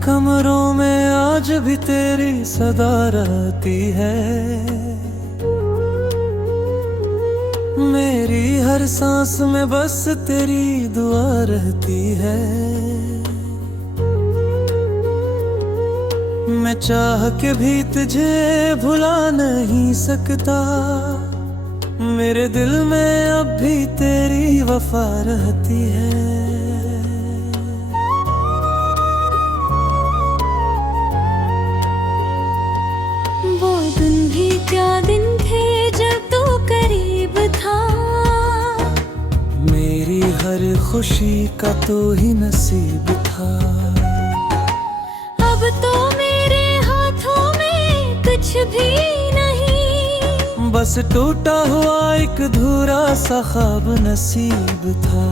कमरों में आज भी तेरी सदा रहती है। मेरी हर सांस में बस तेरी दुआ रहती है। मैं चाह के भी तुझे भुला नहीं सकता, मेरे दिल में अब भी तेरी वफा रहती है। वो दिन भी क्या दिन थे जब तू करीब था। मेरी हर खुशी का तो ही नसीब था। अब तो मेरे हाथों में कुछ भी नहीं, बस टूटा हुआ एक अधूरा सा ख्वाब नसीब था।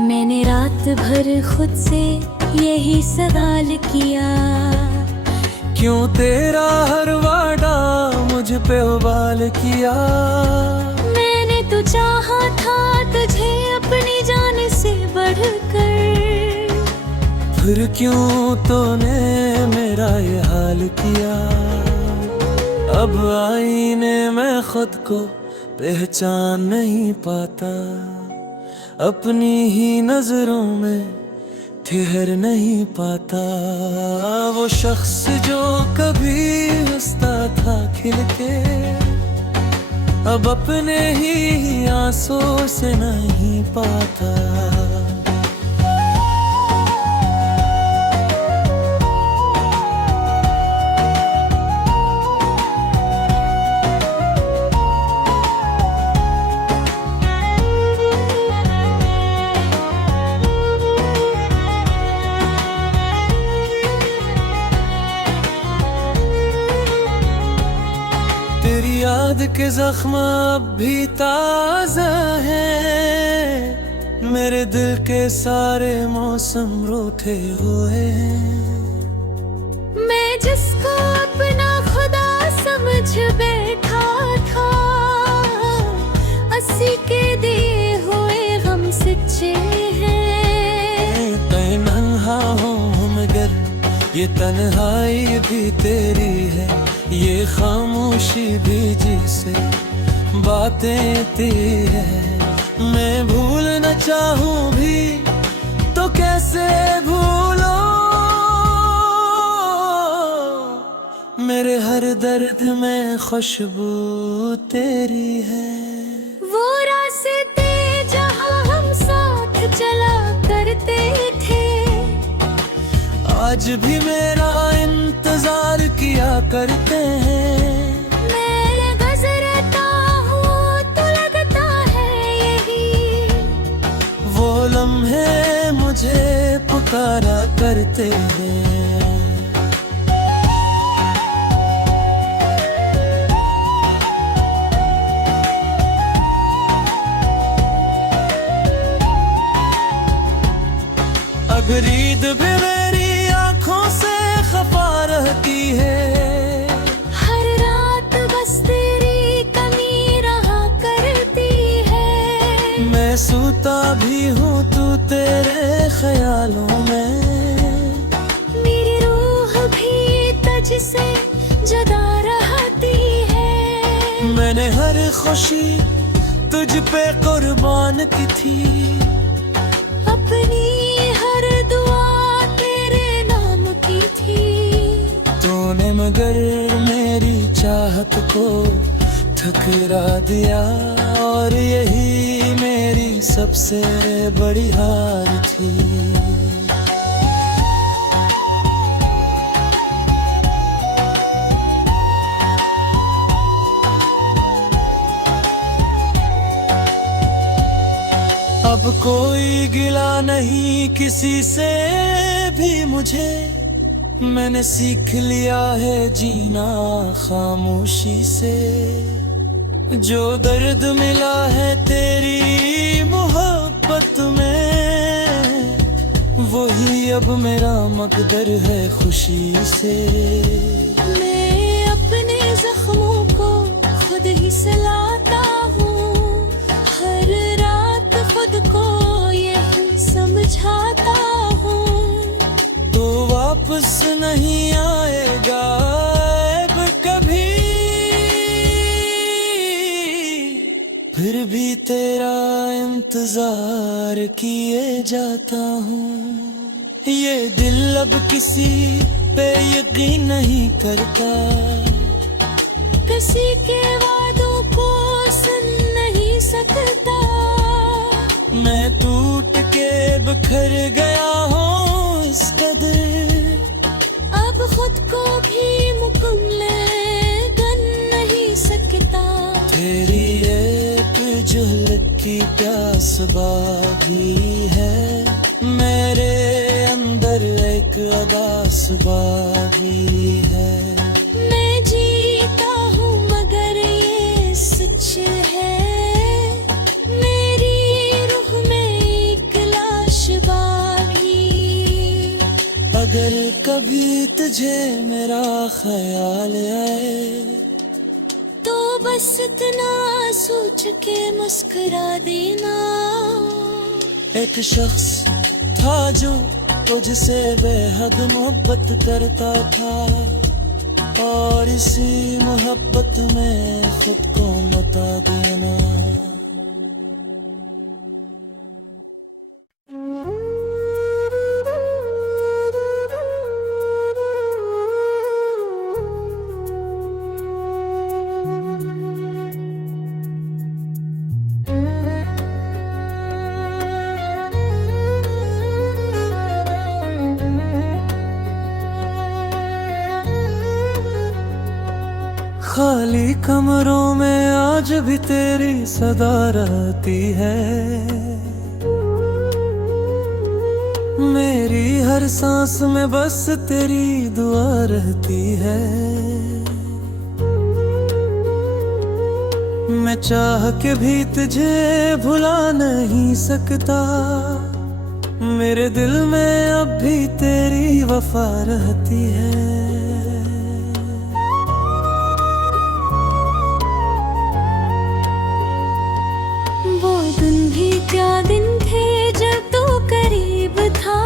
मैंने रात भर खुद से यही सवाल किया, क्यों तेरा हर वादा मुझ पे उबाल किया। मैंने तो चाहा था तुझे अपनी जान से बढ़कर, फिर क्यों तूने मेरा ये हाल किया। अब आईने में खुद को पहचान नहीं पाता, अपनी ही नजरों में ठहर नहीं पाता। वो शख्स जो कभी हंसता था खिल के, अब अपने ही आंसू से नहीं पाता। तेरी याद के जख्म अब भी ताज़ा हैं, मेरे दिल के सारे मौसम रूठे हुए हैं। मैं जिसको अपना खुदा समझ बैठा था, 80 के दिए हुए गम सच्चे हैं। तन्हा हूँ मगर ये तन्हाई भी तेरी है, ये खामोशी भी जिसे बातें तेरी है। मैं भूलना चाहूँ भी तो कैसे भूलो, मेरे हर दर्द में खुशबू तेरी है। वो रास्ते जहाँ हम साथ चला करते थे, आज भी मेरा इंतजार किया करते हैं। मैं गुजरता हूँ तो लगता है यही, वो लम्हे मुझे पुकारा करते हैं। अगर ईद भी मेरी आंखों से खफा रहती है, हर रात बस तेरी कमी रहा करती है। मैं सोता भी हूँ तू तेरे ख्यालों में, मेरी रूह भी तुझसे जुदा रहती है। मैंने हर खुशी तुझ पे कुर्बान की थी, अपनी हर दुआ तेरे नाम की थी। तूने मगर मेरी चाहत को ठुकरा दिया, और यही मेरी सबसे बड़ी हार थी। अब कोई गिला नहीं किसी से भी मुझे, मैंने सीख लिया है जीना खामोशी से। जो दर्द मिला है तेरी मोहब्बत में, वही अब मेरा मकदर है खुशी से। मैं अपने जख्मों को खुद ही सलाता हूँ, हर रात समझाता हूँ। तो वापस नहीं आएगा अब कभी, फिर भी तेरा इंतजार किए जाता हूँ। ये दिल अब किसी पे यकीन नहीं करता, किसी के वादों को सुन नहीं सकता। मैं टूट के बिखर गया हूँ इस कदर, अब खुद को भी मुकम्मल कर नहीं सकता। तेरी एक झलक की प्यास बागी है, मेरे अंदर एक अदास बागी है। मैं जीता हूँ मगर ये सच है, मेरी रूह में एक लाश बागी। अगर कभी तुझे मेरा ख्याल आए, तो बस इतना सोच के मुस्कुरा देना। एक शख्स था जो तुझसे बेहद मोहब्बत करता था, और इसी मोहब्बत में खुद को मिटा देना। खाली कमरों में आज भी तेरी सदा रहती है, मेरी हर सांस में बस तेरी दुआ रहती है। मैं चाह के भी तुझे भुला नहीं सकता, मेरे दिल में अब भी तेरी वफा रहती है। क्या दिन थे जब तू करीब था,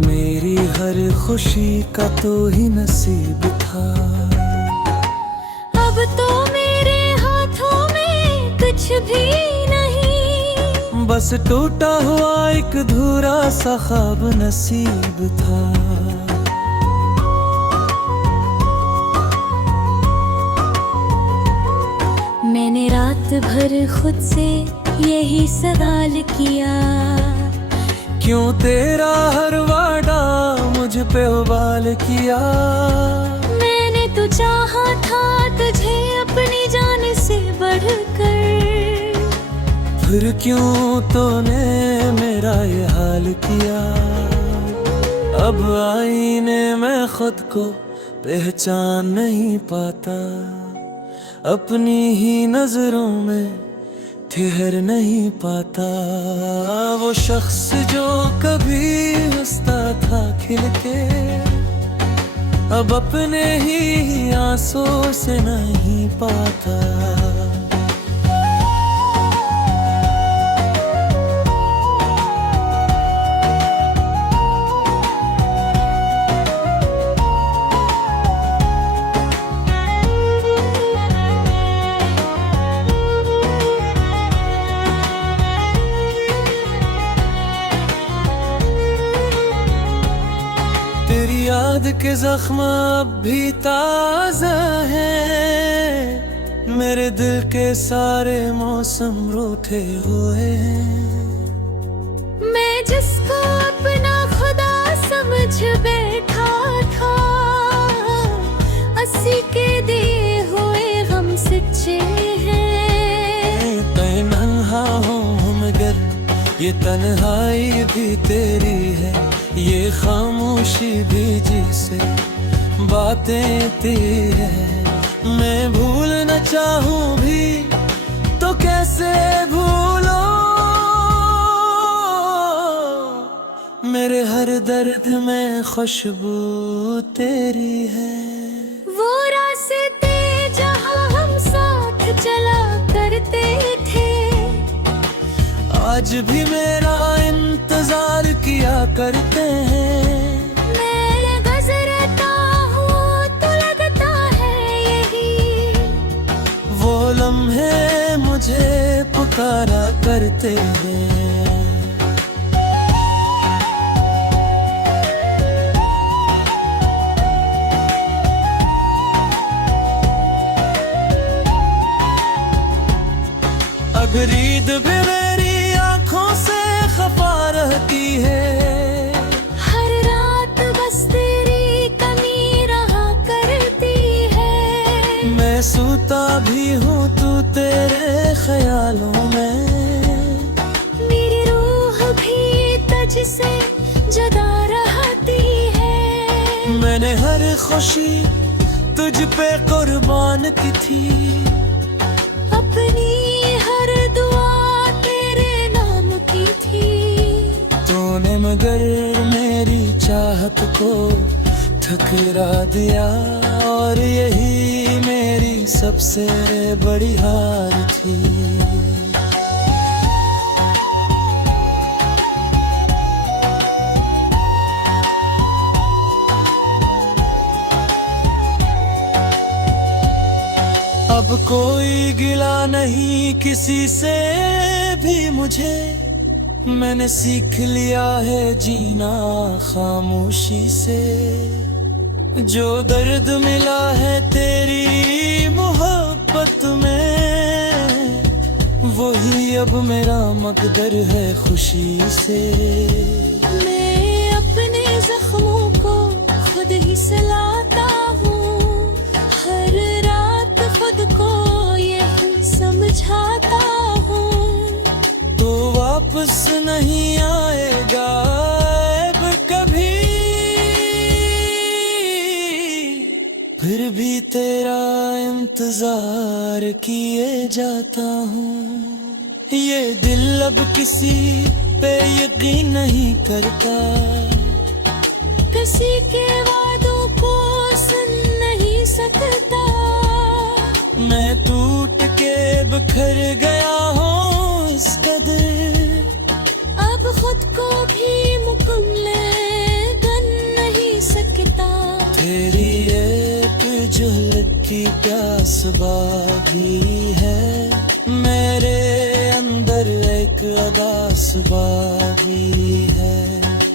मेरी हर खुशी का तो ही नसीब था। अब तो मेरे हाथों में कुछ भी नहीं, बस टूटा हुआ एक धूरा सा ख्वाब नसीब था। मैंने रात भर खुद से यही सवाल किया, क्यों तेरा हर वादा मुझ पे उबाल किया। मैंने तो चाहा था तुझे अपनी जान से बढ़कर, फिर क्यों तूने मेरा ये हाल किया। अब आईने में खुद को पहचान नहीं पाता, अपनी ही नजरों में ठहर नहीं पाता। वो शख्स जो कभी हंसता था खिल के, अब अपने ही आंसू से नहीं पाता। तेरी याद के जख्म अब भी ताज़ा हैं, मेरे दिल के सारे मौसम रूठे हुए हैं। मैं जिसको अपना खुदा समझ बैठा था, अस्सी के दिए हुए गम सच्चे हैं। तन्हा हूँ मगर ये तन्हाई भी तेरी है, ये खामोशी भी जिसे बातें तेरी है। मैं भूलना चाहूँ भी तो कैसे भूलो, मेरे हर दर्द में खुशबू तेरी है। वो रास्ते जहाँ हम साथ चला करते थे, आज भी मेरा इंतजार किया करते हैं। मैं गुजरता हूँ तो लगता है यही, वो लम्हे मुझे पुकारा करते हैं। अब रीत भी मेरी आंखों से खफा रहती है। हर रात बस तेरी कमी रहा करती है। मैं सोता भी हूँ तू तेरे ख्यालों में। मेरी रूह भी तुझसे जुदा रहती है। मैंने हर खुशी तुझ पे कुर्बान की थी। अपनी हर दुआ तेरे नाम की थी। तूने मगर मेरी चाहत को ठुकरा दिया, और यही मेरी सबसे बड़ी हार थी। अब कोई गिला नहीं किसी से भी मुझे। मैंने सीख लिया है जीना खामोशी से। जो दर्द मिला है तेरी मोहब्बत में, वही अब मेरा मकदर है खुशी से। मैं अपने जख्मों को खुद ही सिलाता हूँ। हर रात खुद को यही समझाता हूँ। तो वापस नहीं आएगा अब कभी, फिर भी तेरा इंतजार किए जाता हूँ। ये दिल अब किसी पे यकीन नहीं करता। किसी के वादों को सुन नहीं सकता। मैं टूट के बिखर गया हूँ इस कदर। अब खुद को भी मुकम्मल बन नहीं सकता। तेरी एक झलक की प्यास बागी है। मेरे अंदर एक अदास बागी है।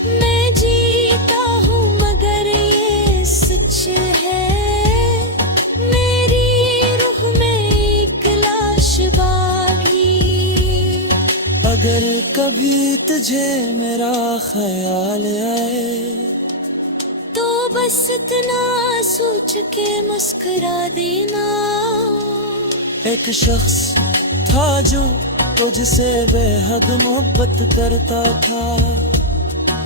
मैं जीता हूँ मगर ये सच है। मेरी रूह में एक लाश बागी। अगर कभी तुझे मेरा ख्याल आए, तो बस इतना सोच के मुस्कुरा देना। एक शख्स था जो तुझसे बेहद मोहब्बत करता था,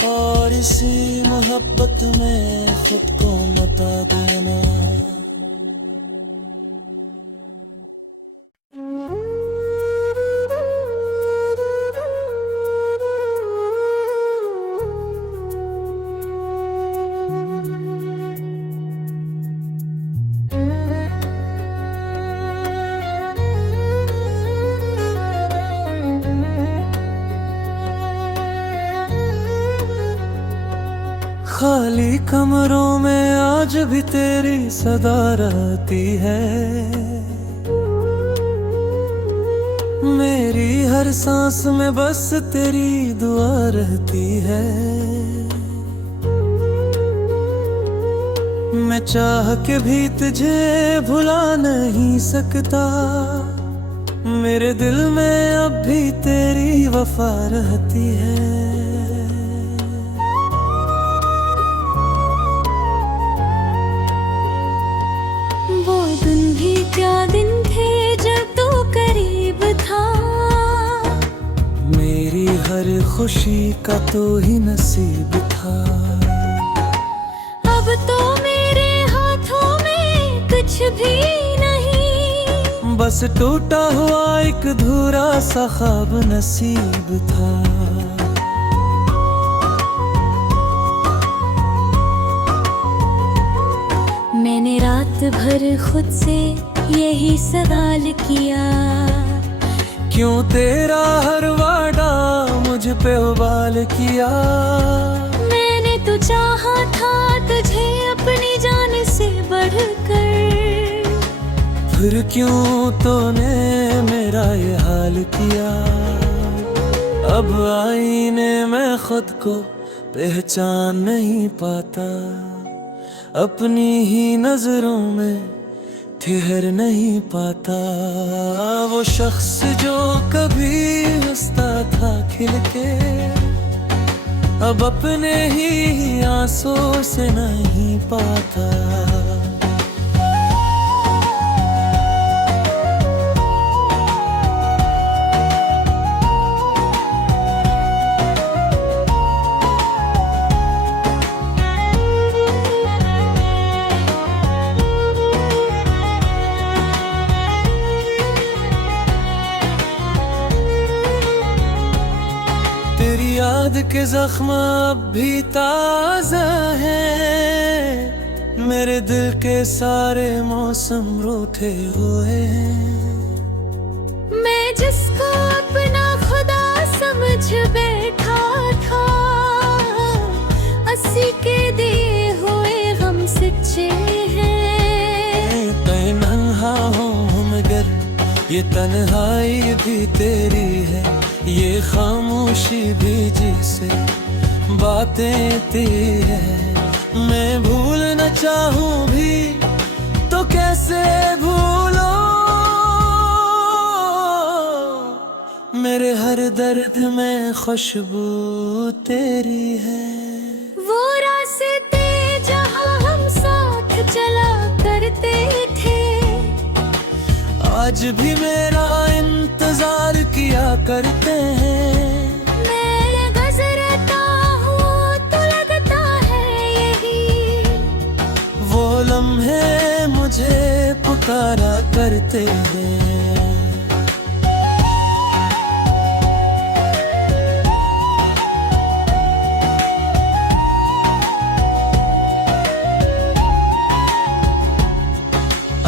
और इसी मोहब्बत में खुद को मता देना। खाली कमरों में आज भी तेरी सदा रहती है। मेरी हर सांस में बस तेरी दुआ रहती है। मैं चाह के भी तुझे भुला नहीं सकता। मेरे दिल में अब भी तेरी वफा रहती है। क्या दिन थे जब तू करीब था। मेरी हर खुशी का तो ही नसीब था। अब तो मेरे हाथों में कुछ भी नहीं। बस टूटा हुआ एक धूरा सा ख्वाब नसीब था। मैंने रात भर खुद से यही सवाल किया, क्यों तेरा हर वादा मुझ पे उबाल किया। मैंने तो चाहा था तुझे अपनी जान से बढ़कर, फिर क्यों तूने मेरा ये हाल किया। अब आईने में खुद को पहचान नहीं पाता, अपनी ही नजरों में ठहर नहीं पाता। वो शख्स जो कभी हंसता था खिल के, अब अपने ही आंसू से नहीं पाता। तेरी याद के जख्म अब भी ताज़ा है, मेरे दिल के सारे मौसम रूठे हुए हैं। मैं जिसको अपना खुदा समझ बैठा था, 80 के दिए हुए गम सच्चे हैं। तन्हा हूँ मगर ये तन्हाई भी तेरी है, ये खामोशी भी जिसे बातें तेरी है। मैं भूल न चाहूं भी तो कैसे भूलो, मेरे हर दर्द में खुशबू तेरी है। वो रास्ते जहाँ हम साथ चला करते थे, आज भी मेरा इंतजार किया करते हैं। मैं गुजरता हूँ तो लगता है यही, वो लम्हे मुझे पुकारा करते हैं।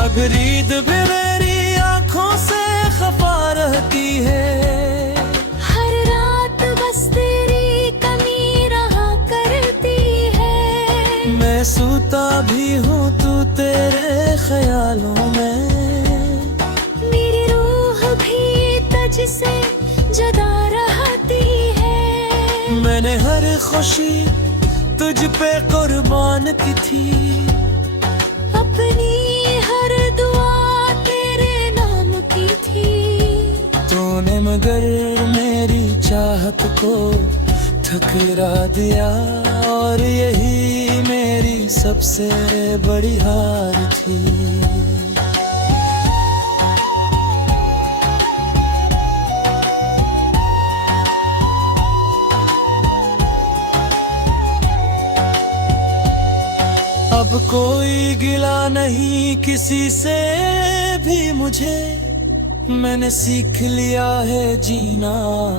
अगर ईद भी मेरी आंखों से खफा रहती है, हर रात बस तेरी कमी रहा करती है। मैं सूता भी हूँ तू तेरे ख्यालों में, मेरी रूह भी तुझसे जुदा रहती है। मैंने हर खुशी तुझ पे कुर्बान की थी, अपनी हर दुआ तेरे नाम की थी। तूने मगर मेरी चाहत को ठुकरा दिया, और यही मेरी सबसे बड़ी हार थी। अब कोई गिला नहीं किसी से भी मुझे, मैंने सीख लिया है जीना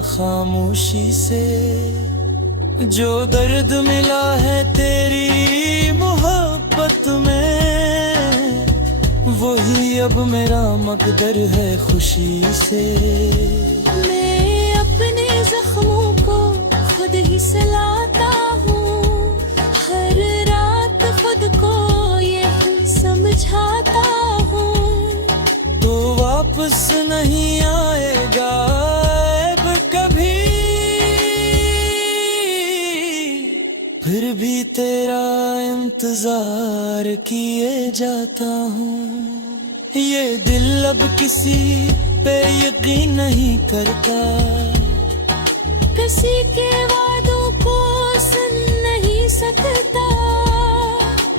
खामोशी से। जो दर्द मिला है तेरी मोहब्बत में, वही अब मेरा मकदर है खुशी से। मैं अपने जख्मों को खुद ही सलाता हूँ, हर रात खुद को यही समझाता हूँ। तो वापस नहीं आएगा अब कभी, फिर भी तेरा इंतजार किए जाता हूँ। ये दिल अब किसी पे यकीन नहीं करता, किसी के वादों को सुन नहीं सकता।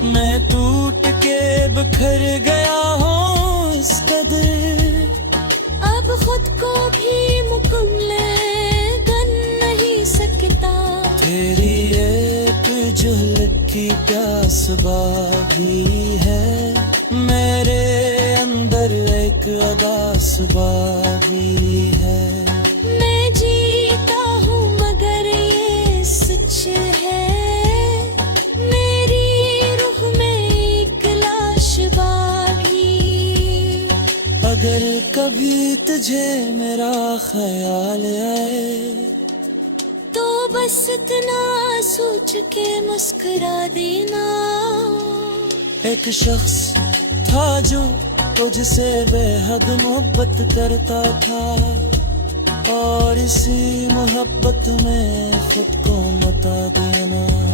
मैं टूट के बिखर गया हूँ इस कदर, अब खुद को भी मुकम्मल कर नहीं सकता। तेरी एक झलक की प्यास बागी है, मेरे अंदर एक अदास बागी है। मैं जीता हूँ मगर ये सच है, मेरी रूह में एक लाश बागी। अगर कभी तुझे मेरा ख्याल आए, बस इतना सोच के मुस्कुरा देना। एक शख्स था जो तुझसे बेहद मोहब्बत करता था, और इसी मोहब्बत में खुद को बता देना।